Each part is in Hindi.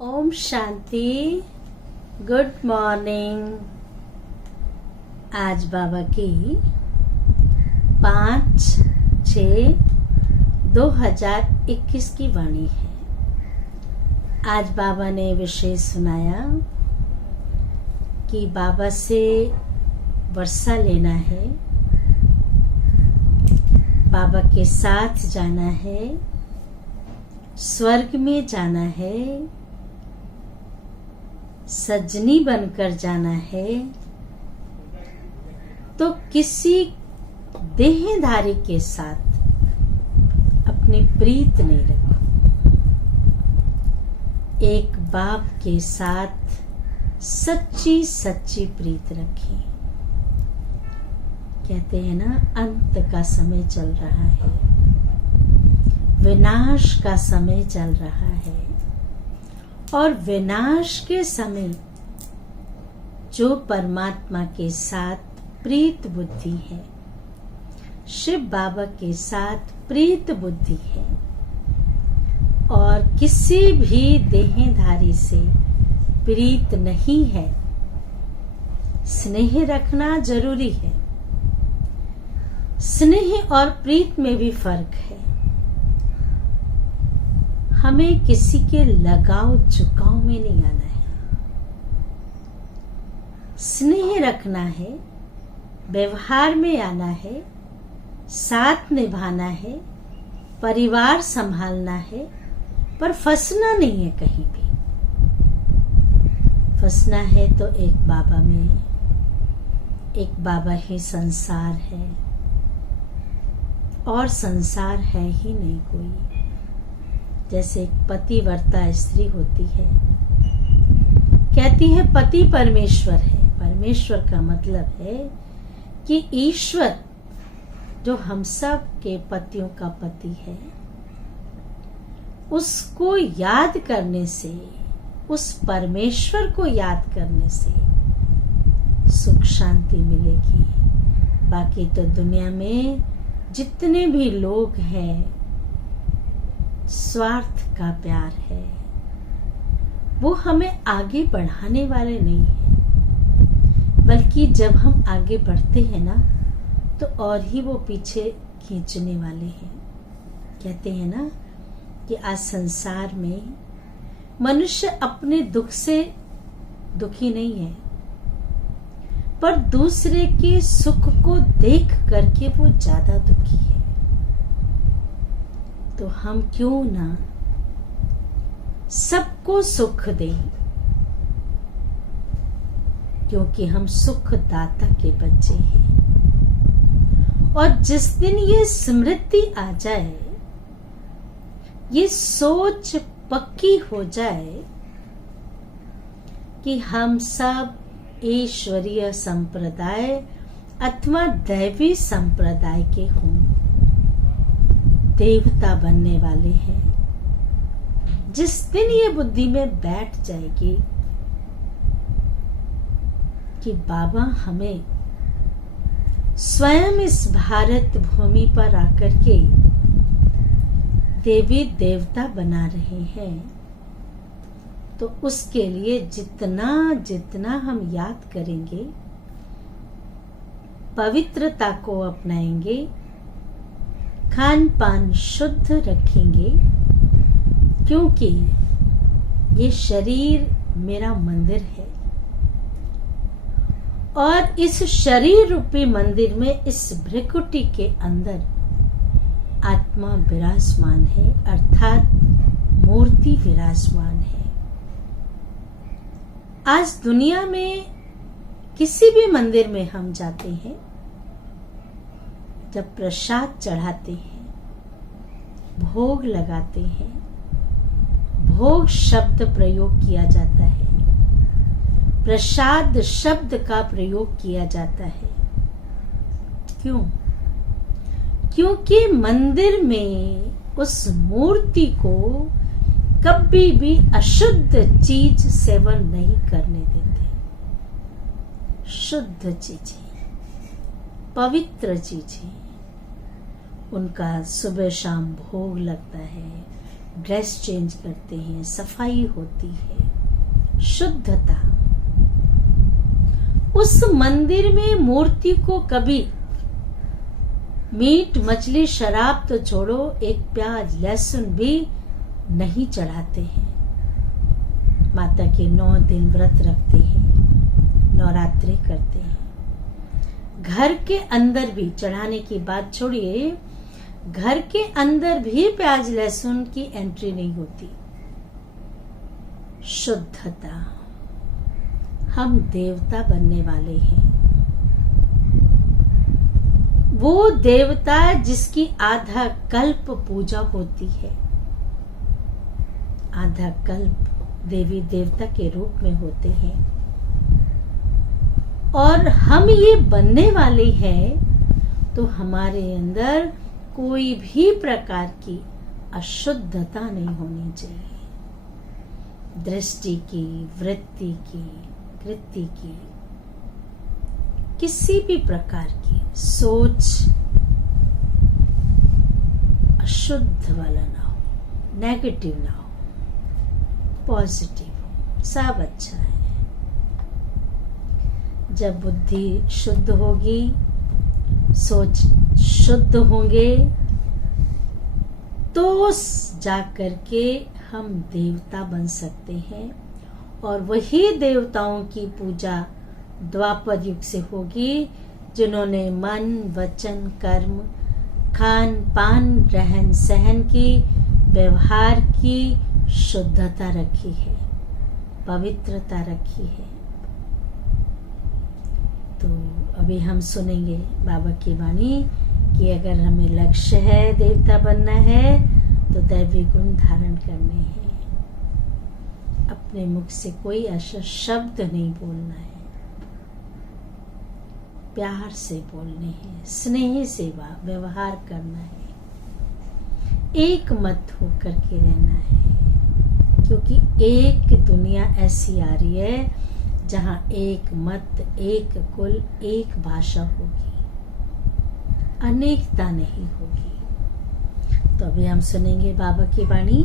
ओम शांति। Good morning. आज बाबा की 5/6/2021 की वाणी है। आज बाबा ने विषय सुनाया कि बाबा से वर्षा लेना है, बाबा के साथ जाना है, स्वर्ग में जाना है, सजनी बनकर जाना है, तो किसी देहधारी के साथ अपनी प्रीत नहीं रखो। एक बाप के साथ सच्ची सच्ची प्रीत रखें। कहते हैं ना, अंत का समय चल रहा है, विनाश का समय चल रहा है, और विनाश के समय जो परमात्मा के साथ प्रीत बुद्धि है, शिव बाबा के साथ प्रीत बुद्धि है, और किसी भी देहधारी से प्रीत नहीं है, स्नेह रखना जरूरी है। स्नेह और प्रीत में भी फर्क है। हमें किसी के लगाव झुकाव में नहीं आना है। स्नेह रखना है, व्यवहार में आना है, साथ निभाना है, परिवार संभालना है, पर फंसना नहीं है कहीं भी। फंसना है तो एक बाबा में, एक बाबा ही संसार है, और संसार है ही नहीं कोई। जैसे एक पतिव्रता स्त्री होती है, कहती है पति परमेश्वर है। परमेश्वर का मतलब है कि ईश्वर जो हम सब के पतियों का पति है, उसको याद करने से, उस परमेश्वर को याद करने से सुख शांति मिलेगी। बाकी तो दुनिया में जितने भी लोग हैं, स्वार्थ का प्यार है, वो हमें आगे बढ़ाने वाले नहीं है, बल्कि जब हम आगे बढ़ते हैं ना, तो और ही वो पीछे खींचने वाले हैं। कहते हैं ना कि आज संसार में मनुष्य अपने दुख से दुखी नहीं है, पर दूसरे के सुख को देख करके वो ज्यादा दुखी है। तो हम क्यों ना सबको सुख दें, क्योंकि हम सुख दाता के बच्चे हैं। और जिस दिन ये स्मृति आ जाए, ये सोच पक्की हो जाए कि हम सब ईश्वरीय संप्रदाय अथवा दैवी संप्रदाय के हों, देवता बनने वाले हैं। जिस दिन ये बुद्धि में बैठ जाएगी कि बाबा हमें स्वयं इस भारत भूमि पर आकर के देवी देवता बना रहे हैं, तो उसके लिए जितना जितना हम याद करेंगे, पवित्रता को अपनाएंगे, खान पान शुद्ध रखेंगे, क्योंकि ये शरीर मेरा मंदिर है, और इस शरीर रूपी मंदिर में, इस भ्रिकुटी के अंदर आत्मा विराजमान है, अर्थात मूर्ति विराजमान है। आज दुनिया में किसी भी मंदिर में हम जाते हैं, जब प्रसाद चढ़ाते हैं, भोग लगाते हैं, भोग शब्द प्रयोग किया जाता है, प्रसाद शब्द का प्रयोग किया जाता है। क्यों? क्योंकि मंदिर में उस मूर्ति को कभी भी अशुद्ध चीज सेवन नहीं करने देते। शुद्ध चीजें, पवित्र चीजें, उनका सुबह शाम भोग लगता है, ड्रेस चेंज करते हैं, सफाई होती है, शुद्धता। उस मंदिर में मूर्ति को कभी मीट मछली शराब तो छोड़ो, एक प्याज लहसुन भी नहीं चढ़ाते हैं। माता के 9 दिन व्रत रखते हैं, नवरात्रि करते हैं। घर के अंदर भी, चढ़ाने की बात छोड़िए, घर के अंदर भी प्याज लहसुन की एंट्री नहीं होती। शुद्धता। हम देवता बनने वाले हैं। वो देवता जिसकी आधा कल्प पूजा होती है, आधा कल्प देवी देवता के रूप में होते हैं, और हम ये बनने वाले हैं, तो हमारे अंदर कोई भी प्रकार की अशुद्धता नहीं होनी चाहिए। दृष्टि की, वृत्ति की, कृति की, किसी भी प्रकार की सोच अशुद्ध वाला ना हो, नेगेटिव ना हो, पॉजिटिव हो, सब अच्छा है। जब बुद्धि शुद्ध होगी, सोच शुद्ध होंगे, तो जाकर के हम देवता बन सकते हैं। और वही देवताओं की पूजा द्वापर युग से होगी, जिन्होंने मन, वचन, कर्म, खान पान, रहन सहन की, व्यवहार की शुद्धता रखी है, पवित्रता रखी है। तो अभी हम सुनेंगे बाबा की वाणी कि अगर हमें लक्ष्य है देवता बनना है, तो दैवी गुण धारण करने हैं। अपने मुख से कोई अशुद्ध शब्द नहीं बोलना है, प्यार से बोलने हैं, स्नेह से व्यवहार करना है, एक मत होकर के रहना है। क्योंकि एक दुनिया ऐसी आ रही है जहां एक मत, एक कुल, एक भाषा होगी, अनेकता नहीं होगी। तो अभी हम सुनेंगे बाबा की वाणी।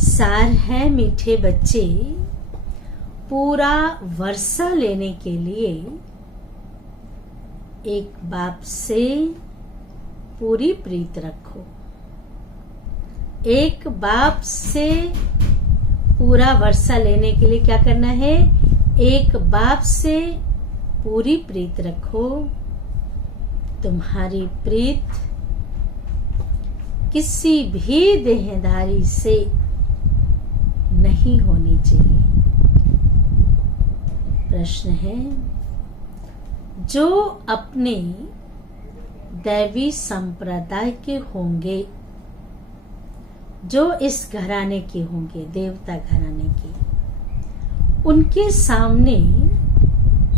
सार है मीठे बच्चे, पूरा वर्षा लेने के लिए एक बाप से पूरी प्रीत रखो। एक बाप से पूरा वर्षा लेने के लिए क्या करना है? एक बाप से पूरी प्रीत रखो। तुम्हारी प्रीत किसी भी देहधारी से नहीं होनी चाहिए। प्रश्न है, जो अपने दैवी संप्रदाय के होंगे, जो इस घराने के होंगे, देवता घराने के, उनके सामने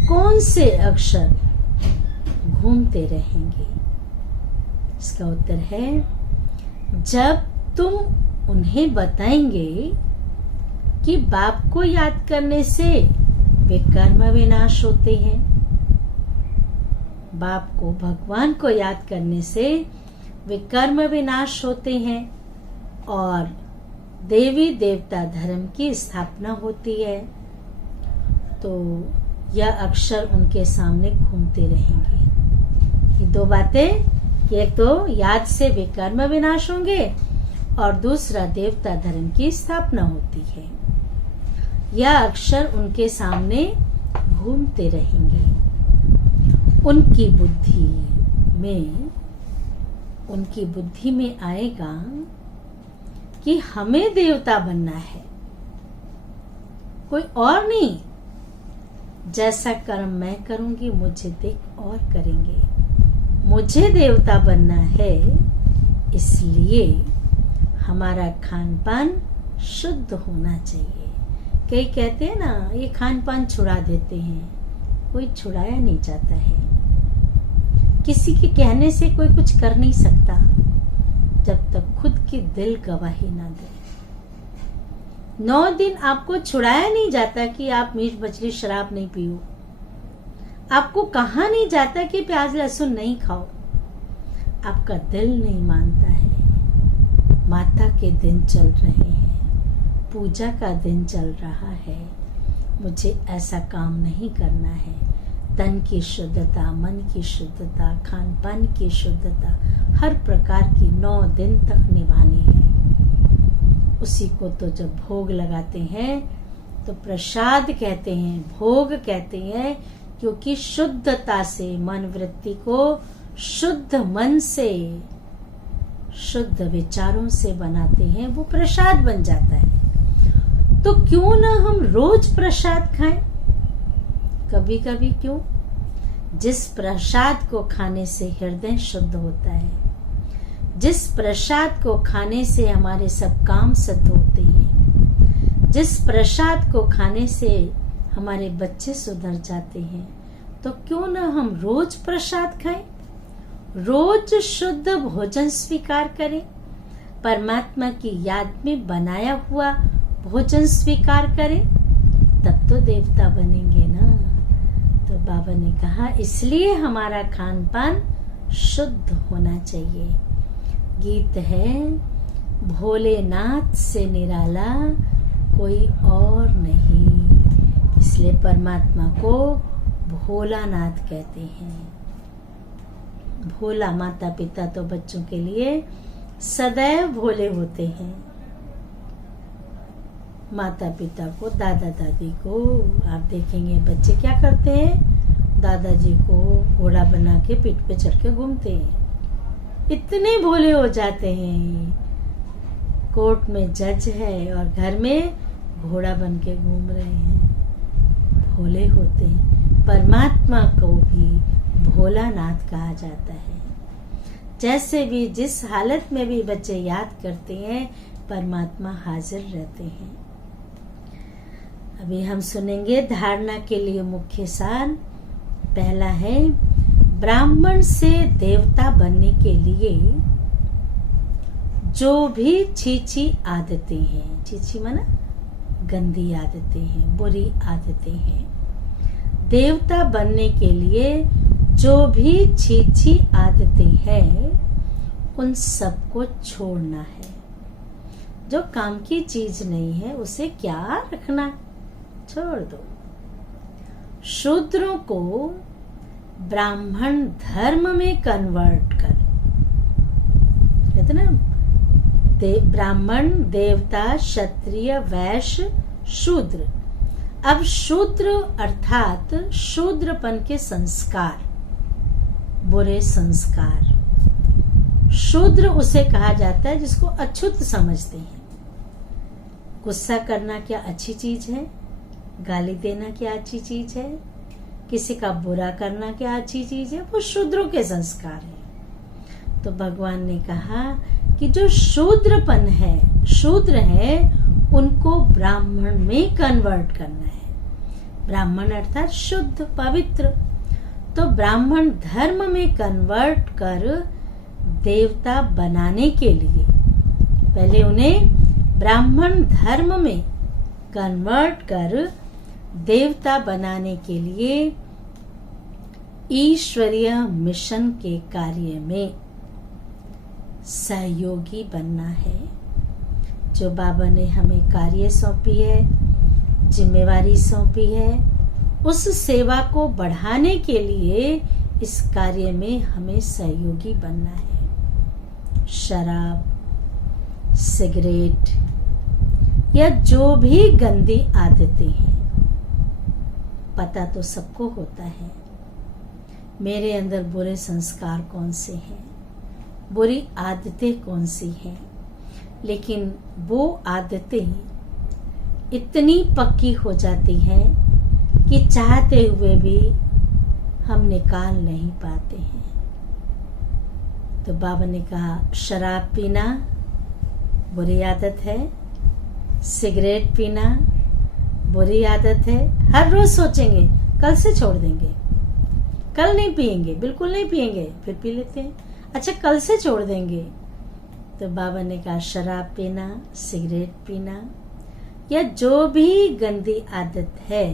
कौन से अक्षर घूमते रहेंगे? इसका उत्तर है, जब तुम उन्हें बताएंगे कि बाप को याद करने से वे कर्म विनाश होते हैं, बाप को, भगवान को याद करने से वे कर्म विनाश होते हैं और देवी देवता धर्म की स्थापना होती है, तो यह अक्षर उनके सामने घूमते रहेंगे। ये दो बातें, एक तो याद से वे कर्म विनाश होंगे और दूसरा देवता धर्म की स्थापना होती है। यह अक्षर उनके सामने घूमते रहेंगे। उनकी बुद्धि में आएगा कि हमें देवता बनना है, कोई और नहीं। जैसा कर्म मैं करूंगी मुझे देख और करेंगे। मुझे देवता बनना है, इसलिए हमारा खान पान शुद्ध होना चाहिए। कई कहते हैं ना, ये खान पान छुड़ा देते हैं, कोई छुड़ाया नहीं जाता है। किसी के कहने से कोई कुछ कर नहीं सकता जब तक खुद की दिल गवाही ना दे। 9 दिन आपको छुड़ाया नहीं जाता कि आप मीट मछली शराब नहीं पियो। आपको कहा नहीं जाता कि प्याज लहसुन नहीं खाओ। आपका दिल नहीं मानता है। माता के दिन चल रहे हैं, पूजा का दिन चल रहा है, मुझे ऐसा काम नहीं करना है। तन की शुद्धता, मन की शुद्धता, खान पान की शुद्धता, हर प्रकार की 9 दिन तक निभानी है। उसी को तो जब भोग लगाते हैं तो प्रसाद कहते हैं, भोग कहते हैं, क्योंकि शुद्धता से मन वृत्ति को शुद्ध मन से, शुद्ध विचारों से बनाते हैं, वो प्रसाद बन जाता है। तो क्यों ना हम रोज प्रसाद खाएं? कभी कभी क्यों? जिस प्रसाद को खाने से हृदय शुद्ध होता है, जिस प्रसाद को खाने से हमारे सब काम सिद्ध होते हैं, जिस प्रसाद को खाने से हमारे बच्चे सुधर जाते हैं, तो क्यों ना हम रोज प्रसाद खाएं, रोज शुद्ध भोजन स्वीकार करें, परमात्मा की याद में बनाया हुआ भोजन स्वीकार करें, तब तो देवता बनेंगे ना। तो बाबा ने कहा इसलिए हमारा खान पान शुद्ध होना चाहिए। गीत है, भोलेनाथ से निराला कोई और नहीं, इसलिए परमात्मा को भोलानाथ कहते हैं। भोला, माता पिता तो बच्चों के लिए सदैव भोले होते हैं। माता पिता को, दादा दादी को आप देखेंगे बच्चे क्या करते हैं, दादाजी को घोड़ा बना के पीठ पे चढ़ के घूमते हैं, इतने भोले हो जाते हैं। कोर्ट में जज है और घर में घोड़ा बन के घूम रहे हैं, भोले होते हैं। परमात्मा को भी भोलानाथ कहा जाता है। जैसे भी जिस हालत में भी बच्चे याद करते हैं, परमात्मा हाजिर रहते हैं। अभी हम सुनेंगे धारणा के लिए मुख्य सार। पहला है, ब्राह्मण से देवता बनने के लिए जो भी छीछी आदतें हैं, छीछी माना गंदी आदतें हैं, बुरी आदतें हैं, देवता बनने के लिए जो भी छीछी आदतें हैं, उन सबको छोड़ना है। जो काम की चीज नहीं है उसे क्या रखना, छोड़ दो। शूद्रों को ब्राह्मण धर्म में कन्वर्ट कर, कहते ना, ब्राह्मण, देवता, क्षत्रिय, वैश्य, शूद्र। अब शूद्र अर्थात शूद्रपन के संस्कार, बुरे संस्कार, शूद्र उसे कहा जाता है जिसको अछूत समझते हैं। गुस्सा करना क्या अच्छी चीज है? गाली देना क्या अच्छी चीज है? किसी का बुरा करना क्या अच्छी चीज है? वो शूद्रों के संस्कार है। तो भगवान ने कहा कि जो शूद्रपन है, शूद्र है, उनको ब्राह्मण में कन्वर्ट करना है। ब्राह्मण अर्थात शुद्ध, पवित्र। तो ब्राह्मण धर्म में कन्वर्ट कर देवता बनाने के लिए पहले उन्हें ब्राह्मण धर्म में कन्वर्ट कर देवता बनाने के लिए ईश्वरीय मिशन के कार्य में सहयोगी बनना है। जो बाबा ने हमें कार्य सौंपी है, जिम्मेवारी सौंपी है, उस सेवा को बढ़ाने के लिए इस कार्य में हमें सहयोगी बनना है। शराब, सिगरेट या जो भी गंदी आदतें हैं, पता तो सबको होता है मेरे अंदर बुरे संस्कार कौन से हैं, बुरी आदतें कौन सी हैं, लेकिन वो आदतें इतनी पक्की हो जाती हैं कि चाहते हुए भी हम निकाल नहीं पाते हैं। तो बाबा ने कहा शराब पीना बुरी आदत है, सिगरेट पीना बुरी आदत है। हर रोज सोचेंगे कल से छोड़ देंगे, कल नहीं पिएंगे, बिल्कुल नहीं पिएंगे, फिर पी लेते हैं, अच्छा कल से छोड़ देंगे। तो बाबा ने कहा शराब पीना, सिगरेट पीना या जो भी गंदी आदत है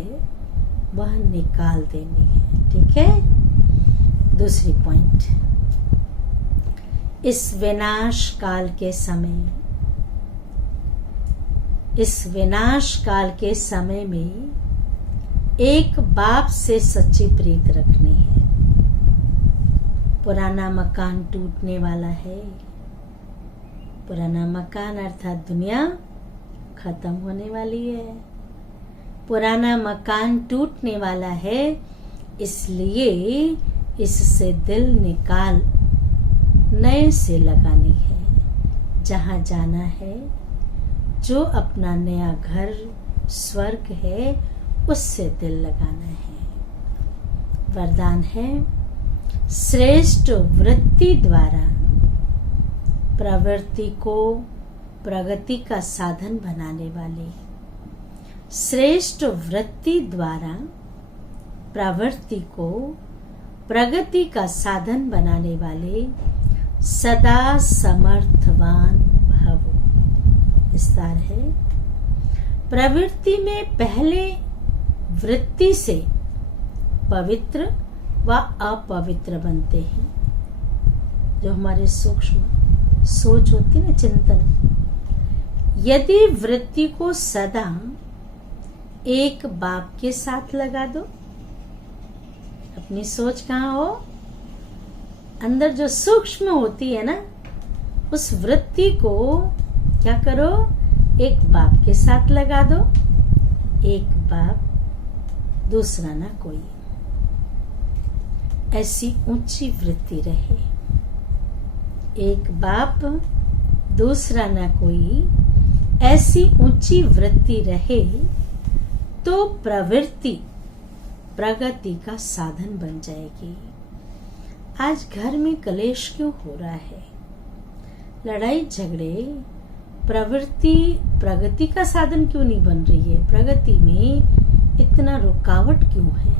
वह निकाल देनी है। ठीक है। दूसरी पॉइंट, इस विनाश काल के समय इस विनाश काल के समय में एक बाप से सच्ची प्रीत रखनी है। पुराना मकान टूटने वाला है। पुराना मकान अर्थात दुनिया खत्म होने वाली है। पुराना मकान टूटने वाला है, इसलिए इससे दिल निकाल नए से लगानी है। जहाँ जाना है, जो अपना नया घर स्वर्ग है, उससे दिल लगाना है। वरदान है, श्रेष्ठ वृत्ति द्वारा प्रवृत्ति को प्रगति का साधन बनाने वाले। श्रेष्ठ वृत्ति द्वारा प्रवृत्ति को प्रगति का साधन बनाने वाले सदा समर्थवान भव। विस्तार है, प्रवृत्ति में पहले वृत्ति से पवित्र व अपवित्र बनते हैं। जो हमारे सूक्ष्म सोच होती है ना, चिंतन, यदि वृत्ति को सदा एक बाप के साथ लगा दो, अपनी सोच कहाँ हो, अंदर जो सूक्ष्म होती है ना, उस वृत्ति को क्या करो, एक बाप के साथ लगा दो। एक बाप, दूसरा ना कोई, ऐसी ऊंची वृत्ति रहे। एक बाप, दूसरा ना कोई, ऐसी ऊंची वृत्ति रहे तो प्रवृत्ति प्रगति का साधन बन जाएगी। आज घर में कलेश क्यों हो रहा है, लड़ाई झगड़े, प्रवृत्ति प्रगति का साधन क्यों नहीं बन रही है, प्रगति में इतना रुकावट क्यों है?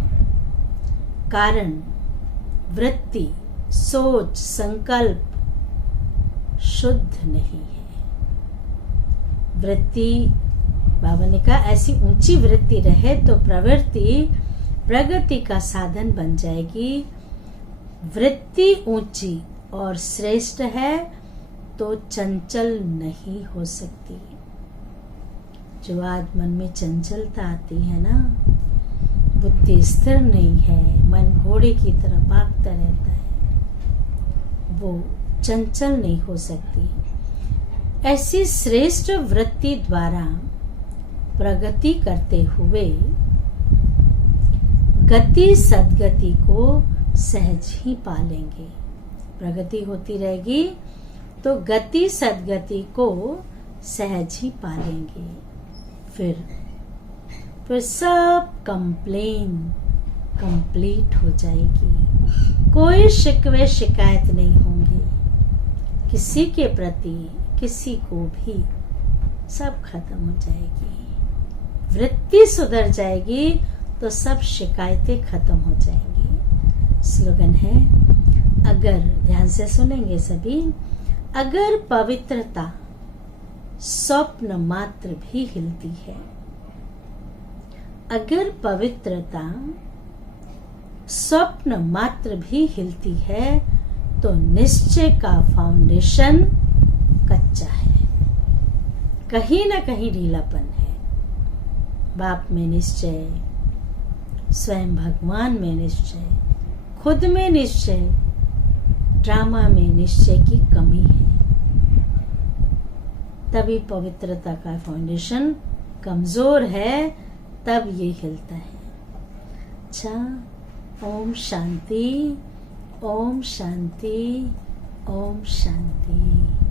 कारण वृत्ति, सोच, संकल्प शुद्ध नहीं है। वृत्ति, बाबा ने कहा, ऐसी ऊंची वृत्ति रहे तो प्रवृत्ति प्रगति का साधन बन जाएगी। वृत्ति ऊंची और श्रेष्ठ है तो चंचल नहीं हो सकती। जो आज मन में चंचलता आती है ना, बुद्धि स्थिर नहीं है, मन घोड़े की तरह भागता रहता है, वो चंचल नहीं हो सकती। ऐसी श्रेष्ठ वृत्ति द्वारा प्रगति करते हुए गति सद्गति को सहज ही पालेंगे। प्रगति होती रहेगी तो गति सद्गति को सहज ही पालेंगे। फिर सब कंप्लीट हो जाएगी। कोई शिकवे शिकायत नहीं होंगे किसी के प्रति, किसी को भी, सब खत्म हो जाएगी। वृत्ति सुधर जाएगी तो सब शिकायतें खत्म हो जाएंगी। स्लोगन है, अगर ध्यान से सुनेंगे सभी, अगर पवित्रता स्वप्न मात्र भी हिलती है, अगर पवित्रता स्वप्न मात्र भी हिलती है तो निश्चय का फाउंडेशन कच्चा है, कहीं ना कहीं ढीलापन है। बाप में निश्चय, स्वयं भगवान में निश्चय, खुद में निश्चय, ड्रामा में निश्चय की कमी है। तभी पवित्रता का फाउंडेशन कमजोर है, तब ये हिलता है। अच्छा, ओम शांति, ओम शांति, ओम शांति।